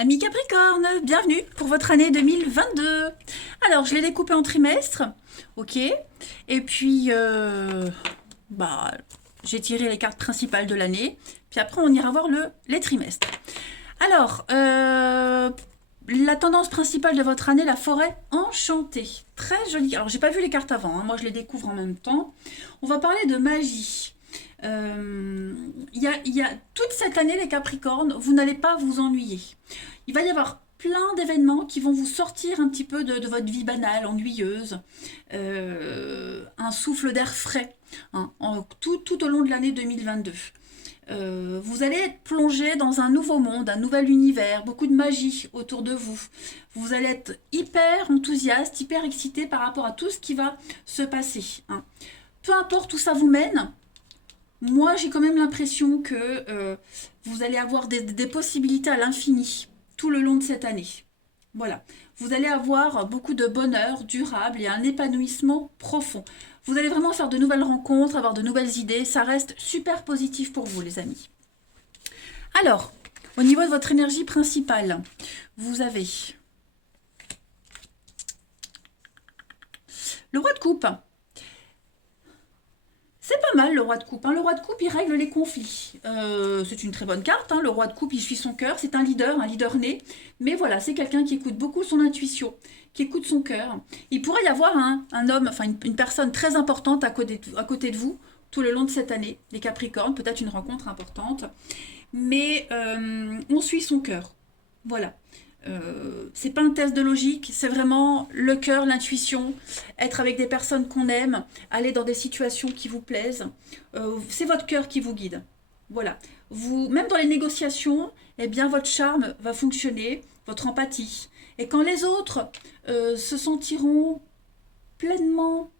Amis Capricorne, bienvenue pour votre année 2022. Alors, je l'ai découpé en trimestres, ok. Et puis, bah, j'ai tiré les cartes principales de l'année. Puis après, on ira voir les trimestres. Alors, la tendance principale de votre année, la forêt enchantée. Très jolie. Alors, j'ai pas vu les cartes avant, hein. Moi je les découvre en même temps. On va parler de magie. Il y a toute cette année, les Capricornes, vous n'allez pas vous ennuyer. Il va y avoir plein d'événements qui vont vous sortir un petit peu de votre vie banale, ennuyeuse, un souffle d'air frais, hein, tout au long de l'année 2022. Vous allez être plongé dans un nouveau monde, un nouvel univers, beaucoup de magie autour de vous. Vous allez être hyper enthousiaste, hyper excité par rapport à tout ce qui va se passer, hein. Peu importe où ça vous mène, moi j'ai quand même l'impression que vous allez avoir des possibilités à l'infini tout le long de cette année. Voilà. Vous allez avoir beaucoup de bonheur durable et un épanouissement profond. Vous allez vraiment faire de nouvelles rencontres, avoir de nouvelles idées. Ça reste super positif pour vous, les amis. Alors, au niveau de votre énergie principale, vous avez le roi de coupe. C'est pas mal le roi de coupe, hein. Le roi de coupe, il règle les conflits. C'est une très bonne carte, hein. Le roi de coupe, il suit son cœur. C'est un leader né. Mais voilà, c'est quelqu'un qui écoute beaucoup son intuition, qui écoute son cœur. Il pourrait y avoir un homme, enfin une personne très importante à côté de vous tout le long de cette année. Les Capricornes, peut-être une rencontre importante. Mais on suit son cœur. Voilà. C'est pas un test de logique, c'est vraiment le cœur, l'intuition, être avec des personnes qu'on aime, aller dans des situations qui vous plaisent. C'est votre cœur qui vous guide. Voilà. Vous, même dans les négociations, eh bien, votre charme va fonctionner, votre empathie. Et quand les autres se sentiront pleinement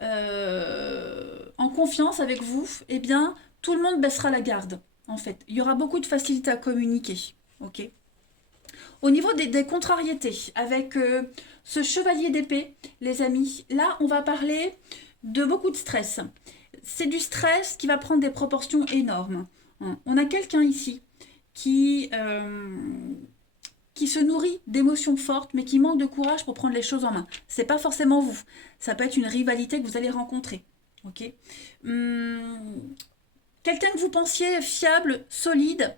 en confiance avec vous, eh bien, tout le monde baissera la garde, en fait. Il y aura beaucoup de facilité à communiquer. Ok. Au niveau des contrariétés, avec ce chevalier d'épée, les amis, là, on va parler de beaucoup de stress. C'est du stress qui va prendre des proportions énormes. On a quelqu'un ici qui, euh, qui se nourrit d'émotions fortes, mais qui manque de courage pour prendre les choses en main. C'est pas forcément vous. Ça peut être une rivalité que vous allez rencontrer. Ok. Quelqu'un que vous pensiez fiable, solide,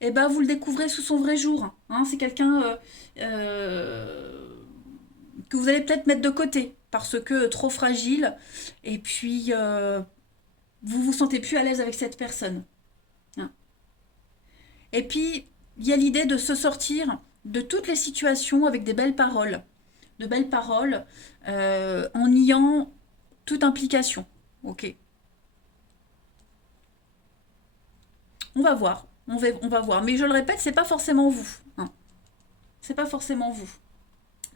eh ben, vous le découvrez sous son vrai jour, hein. C'est quelqu'un que vous allez peut-être mettre de côté parce que trop fragile. Et puis, vous vous sentez plus à l'aise avec cette personne, hein. Et puis, il y a l'idée de se sortir de toutes les situations avec des belles paroles. De belles paroles en niant toute implication. Ok. On va voir. On va voir. Mais je le répète, c'est pas forcément vous, hein. C'est pas forcément vous.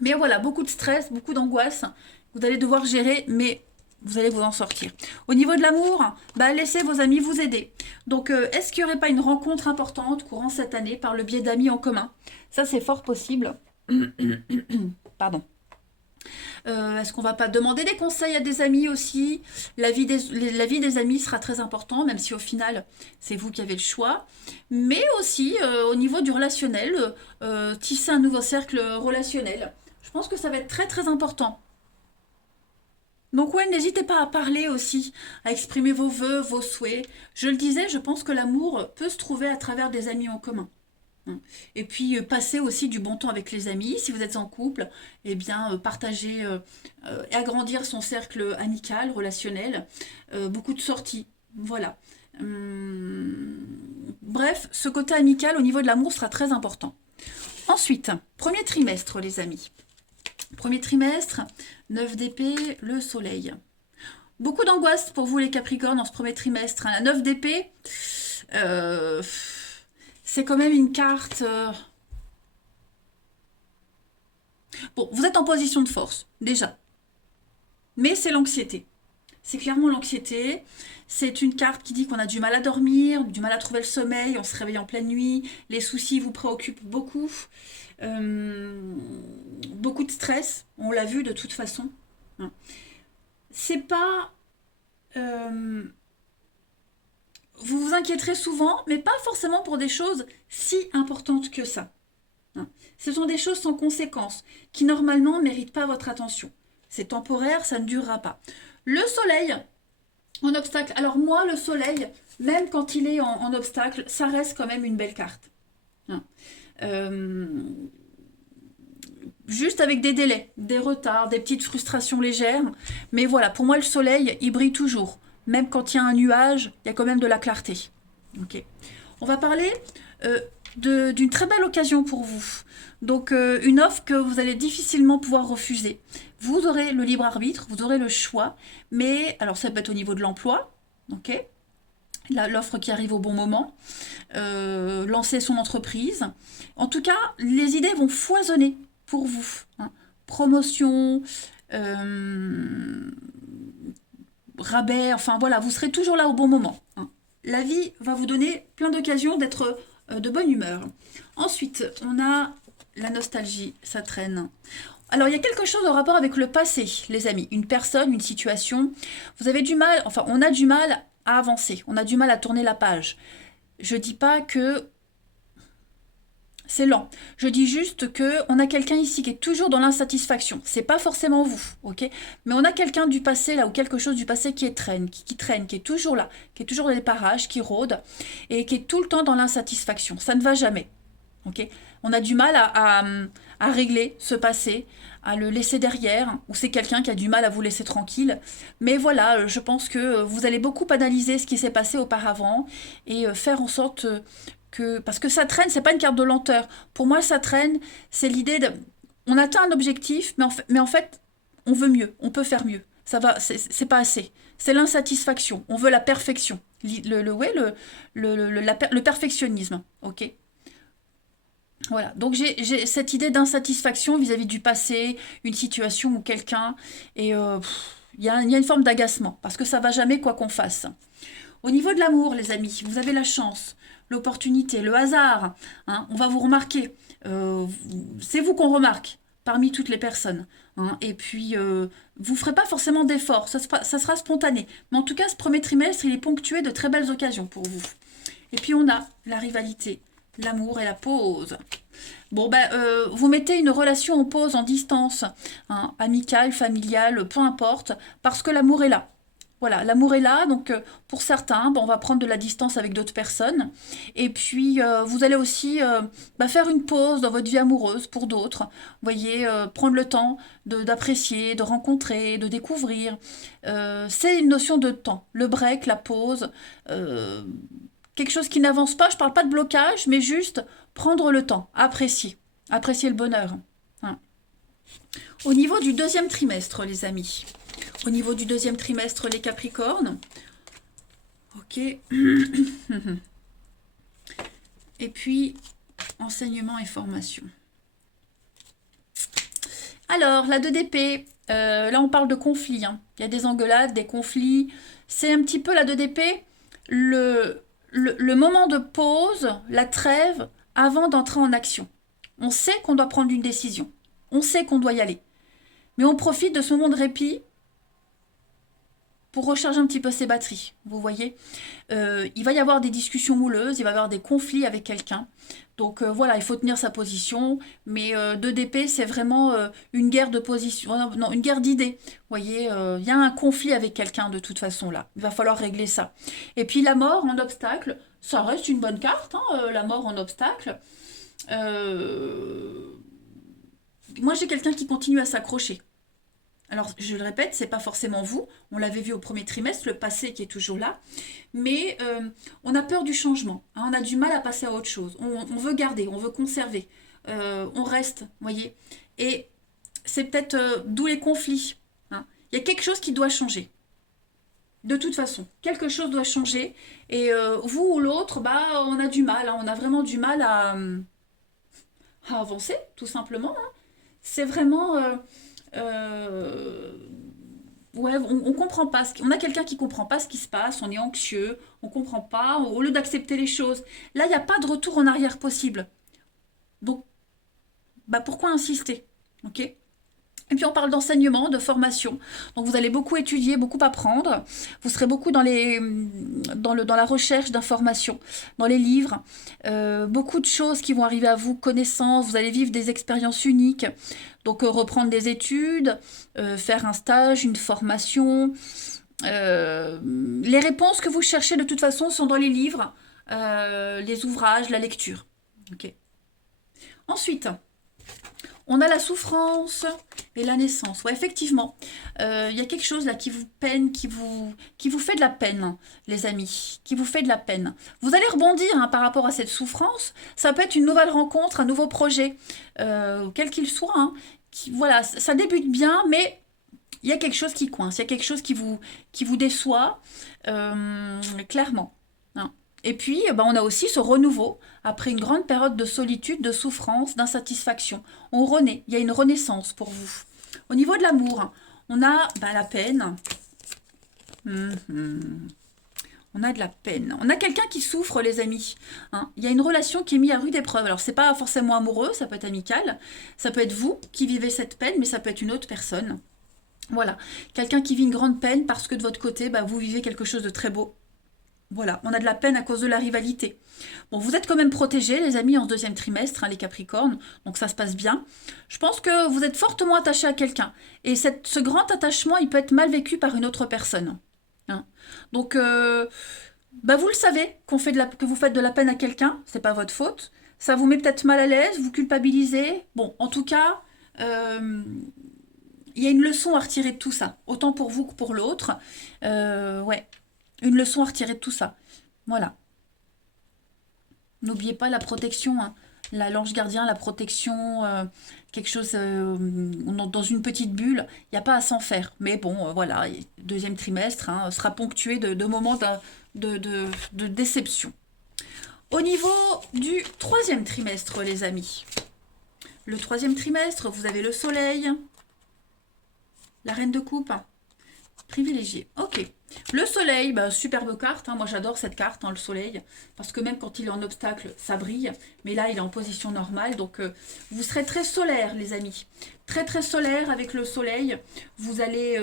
Mais voilà, beaucoup de stress, beaucoup d'angoisse. Vous allez devoir gérer, mais vous allez vous en sortir. Au niveau de l'amour, bah, laissez vos amis vous aider. Donc, est-ce qu'il n'y aurait pas une rencontre importante courant cette année par le biais d'amis en commun? Ça, c'est fort possible. Pardon. Est-ce qu'on va pas demander des conseils à des amis aussi? La vie des amis sera très important, même si au final, c'est vous qui avez le choix. Mais aussi, au niveau du relationnel, tisser un nouveau cercle relationnel. Je pense que ça va être très très important. Donc ouais, n'hésitez pas à parler aussi, à exprimer vos vœux, vos souhaits. Je le disais, je pense que l'amour peut se trouver à travers des amis en commun. Et puis passer aussi du bon temps avec les amis. Si vous êtes en couple, eh bien partager et agrandir son cercle amical, relationnel. Beaucoup de sorties. Voilà. Bref, ce côté amical au niveau de l'amour sera très important. Ensuite, premier trimestre, les amis. Premier trimestre, 9 d'épée, le soleil. Beaucoup d'angoisse pour vous les Capricornes en ce premier trimestre, hein. La 9 d'épée, euh, c'est quand même une carte. Bon, vous êtes en position de force, déjà. Mais c'est l'anxiété. C'est clairement l'anxiété. C'est une carte qui dit qu'on a du mal à dormir, du mal à trouver le sommeil, on se réveille en pleine nuit, les soucis vous préoccupent beaucoup. Euh, Beaucoup de stress, on l'a vu de toute façon, hein. C'est pas. euh, Vous vous inquiéterez souvent, mais pas forcément pour des choses si importantes que ça, hein. Ce sont des choses sans conséquence, qui normalement ne méritent pas votre attention. C'est temporaire, ça ne durera pas. Le soleil en obstacle. Alors moi, le soleil, même quand il est en obstacle, ça reste quand même une belle carte. Hein. Euh, Juste avec des délais, des retards, des petites frustrations légères. Mais voilà, pour moi, le soleil, il brille toujours. Même quand il y a un nuage, il y a quand même de la clarté. Ok. On va parler euh, d'une très belle occasion pour vous. Donc, une offre que vous allez difficilement pouvoir refuser. Vous aurez le libre arbitre, vous aurez le choix. Mais, alors ça peut être au niveau de l'emploi. Ok. L'offre qui arrive au bon moment, lancer son entreprise. En tout cas, les idées vont foisonner pour vous. Hein. Promotion, rabais, enfin voilà, vous serez toujours là au bon moment. Hein. La vie va vous donner plein d'occasions d'être de bonne humeur. Ensuite, on a la nostalgie, ça traîne. Alors, il y a quelque chose en rapport avec le passé, les amis. Une personne, une situation. Vous avez du mal, enfin, on a du mal à avancer. On a du mal à tourner la page. Je dis pas que c'est lent. Je dis juste que on a quelqu'un ici qui est toujours dans l'insatisfaction. C'est pas forcément vous, ok? Mais on a quelqu'un du passé là ou quelque chose du passé qui traîne, qui traîne, qui est toujours là, qui est toujours dans les parages, qui rôde et qui est tout le temps dans l'insatisfaction. Ça ne va jamais, ok? On a du mal à régler ce passé, à le laisser derrière, ou c'est quelqu'un qui a du mal à vous laisser tranquille. Mais voilà, je pense que vous allez beaucoup analyser ce qui s'est passé auparavant et faire en sorte que... Parce que ça traîne, c'est pas une carte de lenteur. Pour moi, ça traîne, c'est l'idée de... On atteint un objectif, mais en fait, on veut mieux, on peut faire mieux. Ça va, c'est pas assez. C'est l'insatisfaction, on veut la perfection. Ouais, le perfectionnisme, ok? Voilà, donc j'ai cette idée d'insatisfaction vis-à-vis du passé, une situation ou quelqu'un, et il y a une forme d'agacement, parce que ça va jamais quoi qu'on fasse. Au niveau de l'amour, les amis, vous avez la chance, l'opportunité, le hasard, hein, on va vous remarquer. C'est vous qu'on remarque parmi toutes les personnes. Hein, et puis, vous ne ferez pas forcément d'efforts, ça sera spontané. Mais en tout cas, ce premier trimestre, il est ponctué de très belles occasions pour vous. Et puis, on a la rivalité, l'amour et la pause. Bon, ben, vous mettez une relation en pause, en distance, hein, amicale, familiale, peu importe, parce que l'amour est là. Voilà, l'amour est là, donc pour certains, bon, on va prendre de la distance avec d'autres personnes. Et puis, vous allez aussi faire une pause dans votre vie amoureuse pour d'autres. Vous voyez, prendre le temps d'apprécier, de rencontrer, de découvrir. C'est une notion de temps. Le break, la pause, euh, quelque chose qui n'avance pas. Je ne parle pas de blocage, mais juste prendre le temps, apprécier. Apprécier le bonheur. Hein. Au niveau du deuxième trimestre, les amis. Au niveau du deuxième trimestre, les Capricornes. Ok. Et puis, enseignement et formation. Alors, la 2 d'épée. Là, on parle de conflits. Hein. Il y a des engueulades, des conflits. C'est un petit peu la 2 d'épée. Le moment de pause, la trêve, avant d'entrer en action. On sait qu'on doit prendre une décision. On sait qu'on doit y aller. Mais on profite de ce moment de répit pour recharger un petit peu ses batteries, vous voyez. Il va y avoir des discussions houleuses, il va y avoir des conflits avec quelqu'un. Donc voilà, il faut tenir sa position, mais 2 d'épée, c'est vraiment une guerre de position, non, une guerre d'idées. Vous voyez, il y a un conflit avec quelqu'un de toute façon là. Il va falloir régler ça. Et puis la mort en obstacle, ça reste une bonne carte, hein, la mort en obstacle. Moi, j'ai quelqu'un qui continue à s'accrocher. Alors, je le répète, c'est pas forcément vous. On l'avait vu au premier trimestre, le passé qui est toujours là. Mais on a peur du changement. Hein, on a du mal à passer à autre chose. On veut garder, on veut conserver. On reste, vous voyez. Et c'est peut-être d'où les conflits. Hein. Il y a quelque chose qui doit changer. De toute façon, quelque chose doit changer. Et vous ou l'autre, bah, on a du mal. Hein, on a vraiment du mal à avancer, tout simplement. Hein. C'est vraiment... ouais, on comprend pas. On a quelqu'un qui comprend pas ce qui se passe, on est anxieux, on comprend pas, au lieu d'accepter les choses. Là, il n'y a pas de retour en arrière possible. Donc, bah pourquoi insister? Ok? Et puis on parle d'enseignement, de formation. Donc vous allez beaucoup étudier, beaucoup apprendre. Vous serez beaucoup dans la recherche d'informations, dans les livres. Beaucoup de choses qui vont arriver à vous, connaissances. Vous allez vivre des expériences uniques. Donc reprendre des études, faire un stage, une formation. Les réponses que vous cherchez de toute façon sont dans les livres, les ouvrages, la lecture. Ok. Ensuite, on a la souffrance et la naissance. Ouais, effectivement, il y a quelque chose là qui vous peine, qui vous fait de la peine, les amis, qui vous fait de la peine. Vous allez rebondir hein, par rapport à cette souffrance. Ça peut être une nouvelle rencontre, un nouveau projet, quel qu'il soit. Hein, voilà, ça débute bien, mais il y a quelque chose qui coince, il y a quelque chose qui vous déçoit, clairement. Hein. Et puis, eh ben, on a aussi ce renouveau, après une grande période de solitude, de souffrance, d'insatisfaction. On renaît, il y a une renaissance pour vous. Au niveau de l'amour, on a la peine. On a de la peine. On a quelqu'un qui souffre, les amis. Hein. Il y a une relation qui est mise à rude épreuve. Alors, c'est pas forcément amoureux, ça peut être amical. Ça peut être vous qui vivez cette peine, mais ça peut être une autre personne. Voilà, quelqu'un qui vit une grande peine parce que de votre côté, vous vivez quelque chose de très beau. Voilà, on a de la peine à cause de la rivalité. Bon, vous êtes quand même protégés, les amis, en ce deuxième trimestre, hein, les Capricornes, donc ça se passe bien. Je pense que vous êtes fortement attachés à quelqu'un. Et ce grand attachement, il peut être mal vécu par une autre personne. Hein. Donc, vous le savez, que vous faites de la peine à quelqu'un, c'est pas votre faute. Ça vous met peut-être mal à l'aise, vous culpabilisez. Bon, en tout cas, il y a une leçon à retirer de tout ça, autant pour vous que pour l'autre. Ouais, une leçon à retirer de tout ça. Voilà. N'oubliez pas la protection, hein. L'ange gardien, la protection, quelque chose dans une petite bulle, il n'y a pas à s'en faire. Mais bon, voilà, deuxième trimestre hein, sera ponctué de moments de déception. Au niveau du troisième trimestre, les amis. Le troisième trimestre, vous avez le soleil, la reine de coupe, privilégié. Ok. Le soleil, superbe carte. Hein. Moi, j'adore cette carte, hein, le soleil. Parce que même quand il est en obstacle, ça brille. Mais là, il est en position normale. Donc, vous serez très solaire, les amis. Très, très solaire avec le soleil. Vous allez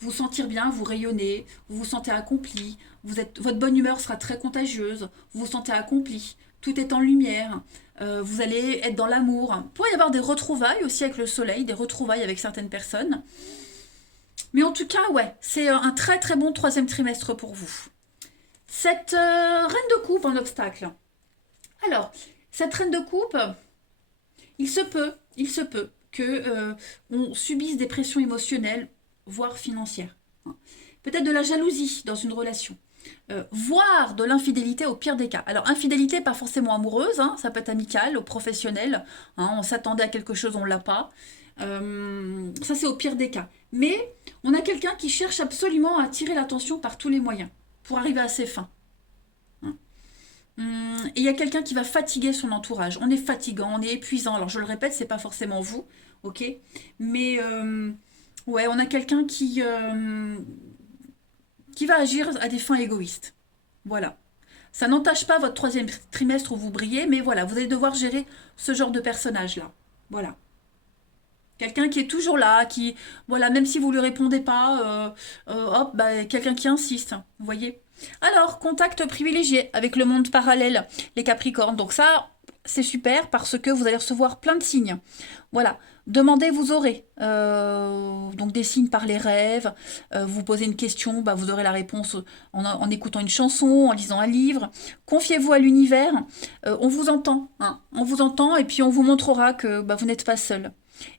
vous sentir bien, vous rayonnez. Vous vous sentez accompli. Votre bonne humeur sera très contagieuse. Vous vous sentez accompli. Tout est en lumière. Vous allez être dans l'amour. Il pourrait y avoir des retrouvailles aussi avec le soleil. Des retrouvailles avec certaines personnes. Mais en tout cas, ouais, c'est un très très bon troisième trimestre pour vous. Cette reine de coupe en obstacle. Alors, cette reine de coupe, il se peut que on subisse des pressions émotionnelles, voire financières. Hein. Peut-être de la jalousie dans une relation. Voire de l'infidélité au pire des cas. Alors, infidélité, pas forcément amoureuse, hein, ça peut être amical, ou professionnel. Hein, on s'attendait à quelque chose, on ne l'a pas. Ça, c'est au pire des cas. Mais on a quelqu'un qui cherche absolument à attirer l'attention par tous les moyens pour arriver à ses fins. Hein. Et il y a quelqu'un qui va fatiguer son entourage. On est fatigant, on est épuisant. Alors, je le répète, c'est pas forcément vous, ok. Mais ouais, on a quelqu'un qui va agir à des fins égoïstes. Voilà. Ça n'entache pas votre troisième trimestre où vous brillez, mais voilà, vous allez devoir gérer ce genre de personnage-là. Voilà. Quelqu'un qui est toujours là, qui, voilà, même si vous lui répondez pas, quelqu'un qui insiste, vous voyez. Alors, contact privilégié avec le monde parallèle, les Capricornes. Donc ça, c'est super parce que vous allez recevoir plein de signes. Voilà. Demandez, vous aurez. Donc des signes par les rêves. Vous posez une question, vous aurez la réponse en écoutant une chanson, en lisant un livre. Confiez-vous à l'univers. On vous entend. Hein. On vous entend et puis on vous montrera que vous n'êtes pas seul.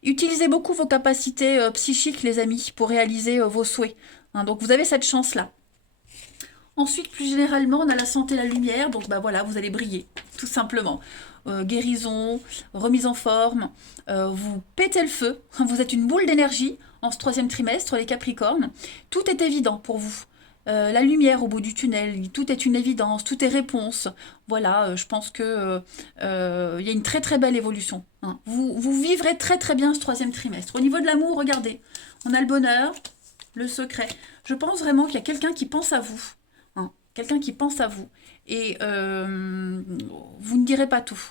Utilisez beaucoup vos capacités psychiques, les amis, pour réaliser vos souhaits. Hein, donc vous avez cette chance-là. Ensuite, plus généralement, on a la santé et la lumière. Donc voilà, vous allez briller, tout simplement. Guérison, remise en forme, vous pétez le feu. Vous êtes une boule d'énergie en ce troisième trimestre, les Capricornes. Tout est évident pour vous. La lumière au bout du tunnel, tout est une évidence, tout est réponse. Voilà, je pense que y a une très très belle évolution. Hein. Vous vivrez très très bien ce troisième trimestre. Au niveau de l'amour, regardez, on a le bonheur, le secret. Je pense vraiment qu'il y a quelqu'un qui pense à vous. Hein. Quelqu'un qui pense à vous. Et vous ne direz pas tout.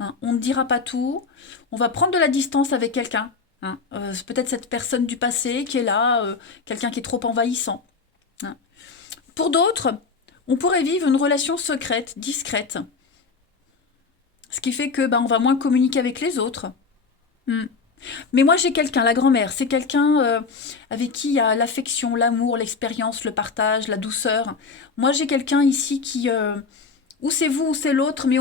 Hein. On ne dira pas tout. On va prendre de la distance avec quelqu'un. Hein. C'est peut-être cette personne du passé qui est là, quelqu'un qui est trop envahissant. Hein. Pour d'autres, on pourrait vivre une relation secrète, discrète. Ce qui fait que on va moins communiquer avec les autres. Hmm. Mais moi j'ai quelqu'un, la grand-mère, c'est quelqu'un avec qui il y a l'affection, l'amour, l'expérience, le partage, la douceur. Moi j'ai quelqu'un ici qui, ou c'est vous ou c'est l'autre, mais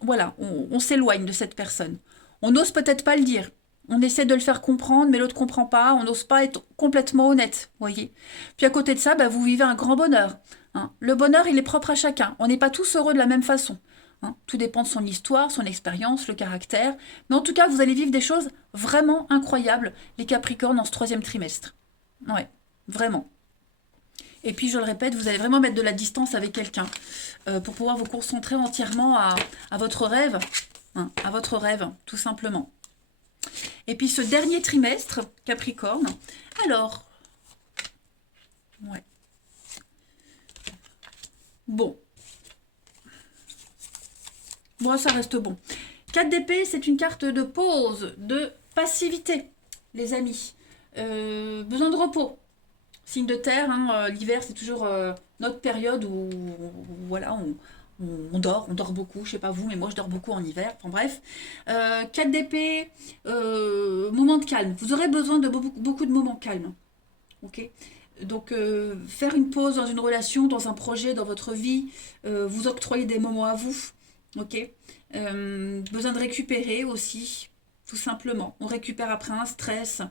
voilà, on s'éloigne de cette personne. On n'ose peut-être pas le dire. On essaie de le faire comprendre, mais l'autre comprend pas. On n'ose pas être complètement honnête, voyez. Puis à côté de ça, vous vivez un grand bonheur. Hein. Le bonheur, il est propre à chacun. On n'est pas tous heureux de la même façon. Hein. Tout dépend de son histoire, son expérience, le caractère. Mais en tout cas, vous allez vivre des choses vraiment incroyables, les Capricornes, dans ce troisième trimestre. Ouais, vraiment. Et puis, je le répète, vous allez vraiment mettre de la distance avec quelqu'un pour pouvoir vous concentrer entièrement à votre rêve, hein, à votre rêve, tout simplement. Et puis, ce dernier trimestre, Capricorne, alors, ouais. Bon, ça reste bon. 4 d'épée, c'est une carte de pause, de passivité, les amis. Besoin de repos. Signe de terre, hein, l'hiver, c'est toujours notre période où, voilà, on dort beaucoup, je sais pas vous, mais moi je dors beaucoup en hiver, enfin bref. 4 d'épée, moment de calme. Vous aurez besoin de beaucoup de moments calmes. Ok. Donc, faire une pause dans une relation, dans un projet, dans votre vie, vous octroyer des moments à vous. Ok. Besoin de récupérer aussi, tout simplement. On récupère après un stress.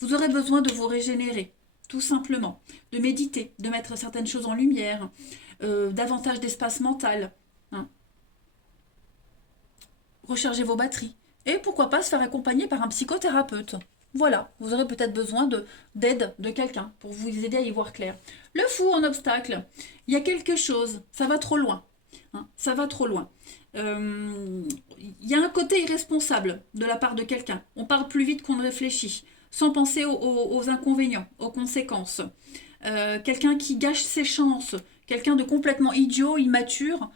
Vous aurez besoin de vous régénérer, tout simplement. De méditer, de mettre certaines choses en lumière, davantage d'espace mental. Hein. Recharger vos batteries. Et pourquoi pas se faire accompagner par un psychothérapeute. Voilà, vous aurez peut-être besoin d'aide de quelqu'un pour vous aider à y voir clair. Le fou en obstacle, il y a quelque chose, ça va trop loin. Hein, ça va trop loin. Il y a un côté irresponsable de la part de quelqu'un. On parle plus vite qu'on ne réfléchit, sans penser aux inconvénients, aux conséquences. Quelqu'un qui gâche ses chances, quelqu'un de complètement idiot, immature,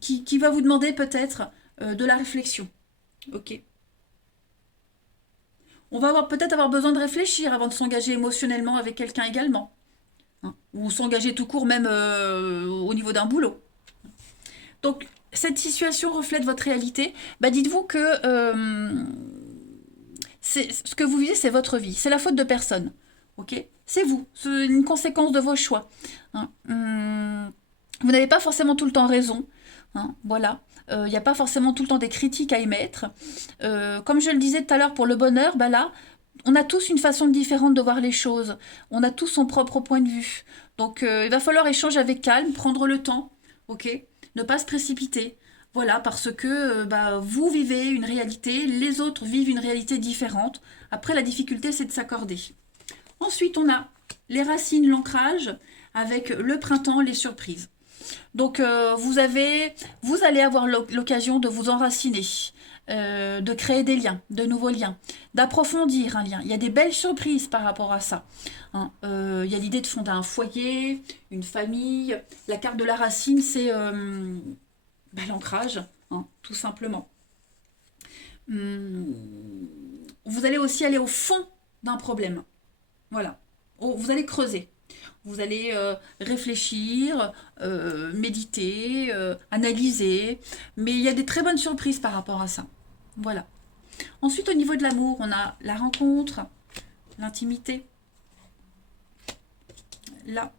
qui va vous demander peut-être de la réflexion. Ok. On va peut-être avoir besoin de réfléchir avant de s'engager émotionnellement avec quelqu'un également. Hein. Ou s'engager tout court même au niveau d'un boulot. Donc, cette situation reflète votre réalité. Dites-vous que ce que vous vivez, c'est votre vie. C'est la faute de personne. Ok. C'est vous. C'est une conséquence de vos choix. Hein. Vous n'avez pas forcément tout le temps raison. Hein. Voilà. Il n'y a pas forcément tout le temps des critiques à émettre. Comme je le disais tout à l'heure pour le bonheur, là, on a tous une façon différente de voir les choses. On a tous son propre point de vue. Donc, il va falloir échanger avec calme, prendre le temps, ok? Ne pas se précipiter. Voilà, parce que vous vivez une réalité, les autres vivent une réalité différente. Après, la difficulté, c'est de s'accorder. Ensuite, on a les racines, l'ancrage, avec le printemps, les surprises. Donc, vous allez avoir l'occasion de vous enraciner, de créer des liens, de nouveaux liens, d'approfondir un lien. Il y a des belles surprises par rapport à ça. Hein. Il y a l'idée de fonder un foyer, une famille. La carte de la racine, c'est l'ancrage, hein, tout simplement. Vous allez aussi aller au fond d'un problème. Voilà. Vous allez creuser. Vous allez réfléchir, méditer, analyser. Mais il y a des très bonnes surprises par rapport à ça. Voilà. Ensuite, au niveau de l'amour, on a la rencontre, l'intimité. Là.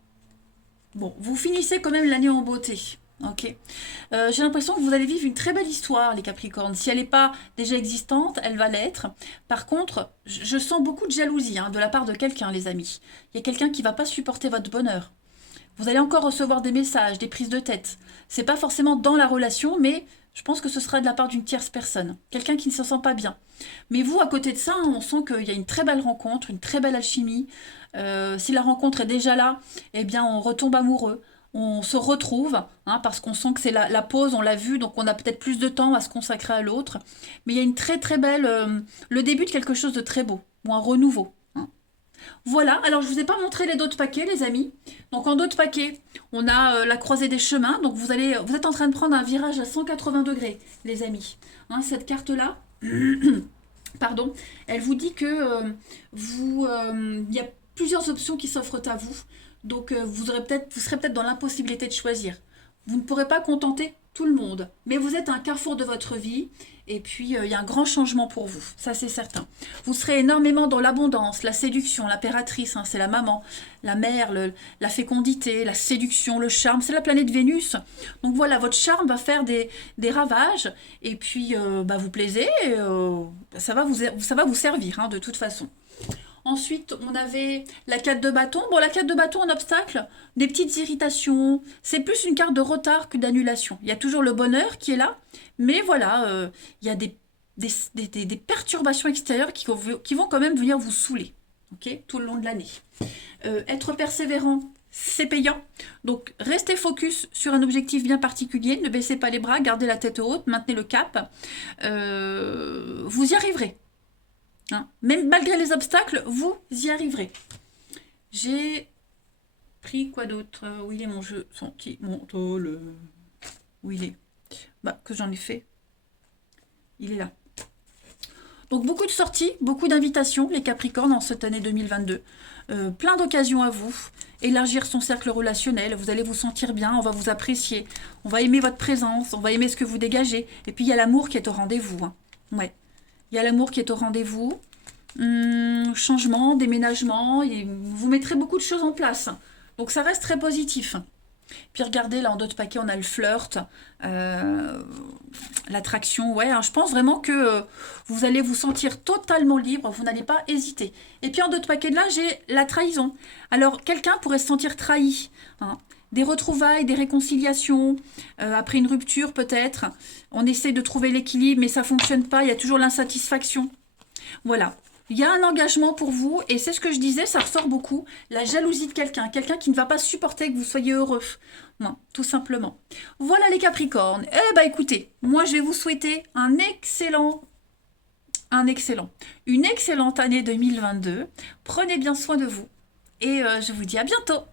Bon, vous finissez quand même l'année en beauté. Ok. J'ai l'impression que vous allez vivre une très belle histoire, les Capricornes. Si elle n'est pas déjà existante, elle va l'être. Par contre, je sens beaucoup de jalousie de la part de quelqu'un, les amis. Il y a quelqu'un qui ne va pas supporter votre bonheur. Vous allez encore recevoir des messages, des prises de tête. C'est pas forcément dans la relation, mais je pense que ce sera de la part d'une tierce personne. Quelqu'un qui ne se sent pas bien. Mais vous, à côté de ça, on sent qu'il y a une très belle rencontre, une très belle alchimie. Si la rencontre est déjà là, eh bien, on retombe amoureux. On se retrouve, parce qu'on sent que c'est la pause, on l'a vu, donc on a peut-être plus de temps à se consacrer à l'autre. Mais il y a une très très belle... le début de quelque chose de très beau, ou un renouveau. Voilà, alors je ne vous ai pas montré les d'autres paquets, les amis. Donc en d'autres paquets, on a la croisée des chemins. Donc vous êtes en train de prendre un virage à 180 degrés, les amis. Cette carte-là, pardon, elle vous dit que il y a plusieurs options qui s'offrent à vous. Donc vous serez peut-être dans l'impossibilité de choisir. Vous ne pourrez pas contenter tout le monde, mais vous êtes à un carrefour de votre vie et puis il y a un grand changement pour vous, ça c'est certain. Vous serez énormément dans l'abondance, la séduction, l'impératrice, hein, c'est la maman, la mère, la fécondité, la séduction, le charme, c'est la planète Vénus. Donc voilà, votre charme va faire des ravages et puis vous plaisez, et, ça va vous servir hein, de toute façon. Ensuite, on avait la 4 de bâton. Bon, la 4 de bâton en obstacle, des petites irritations. C'est plus une carte de retard que d'annulation. Il y a toujours le bonheur qui est là, mais voilà, il y a des perturbations extérieures qui vont quand même venir vous saouler, ok, tout le long de l'année. Être persévérant, c'est payant. Donc, restez focus sur un objectif bien particulier. Ne baissez pas les bras, gardez la tête haute, maintenez le cap. Vous y arriverez. Hein. Même malgré les obstacles, vous y arriverez. J'ai pris quoi d'autre? Où il est mon jeu sentimental? Où il est? Que j'en ai fait. Il est là. Donc beaucoup de sorties, beaucoup d'invitations, les Capricornes, en cette année 2022. Plein d'occasions à vous. Élargir son cercle relationnel, vous allez vous sentir bien, on va vous apprécier. On va aimer votre présence, on va aimer ce que vous dégagez. Et puis il y a l'amour qui est au rendez-vous. Hein. Ouais. Il y a l'amour qui est au rendez-vous. Changement, déménagement, et vous mettrez beaucoup de choses en place. Donc ça reste très positif. Puis regardez, là en d'autres paquets, on a le flirt, l'attraction. Ouais, hein, je pense vraiment que vous allez vous sentir totalement libre, vous n'allez pas hésiter. Et puis en d'autres paquets de là, j'ai la trahison. Alors quelqu'un pourrait se sentir trahi. Hein. Des retrouvailles, des réconciliations, après une rupture peut-être. On essaie de trouver l'équilibre, mais ça ne fonctionne pas, il y a toujours l'insatisfaction. Voilà. Il y a un engagement pour vous, et c'est ce que je disais, ça ressort beaucoup, la jalousie de quelqu'un, quelqu'un qui ne va pas supporter que vous soyez heureux. Non, tout simplement. Voilà les Capricornes. Eh ben écoutez, moi je vais vous souhaiter une excellente année 2022. Prenez bien soin de vous, et je vous dis à bientôt.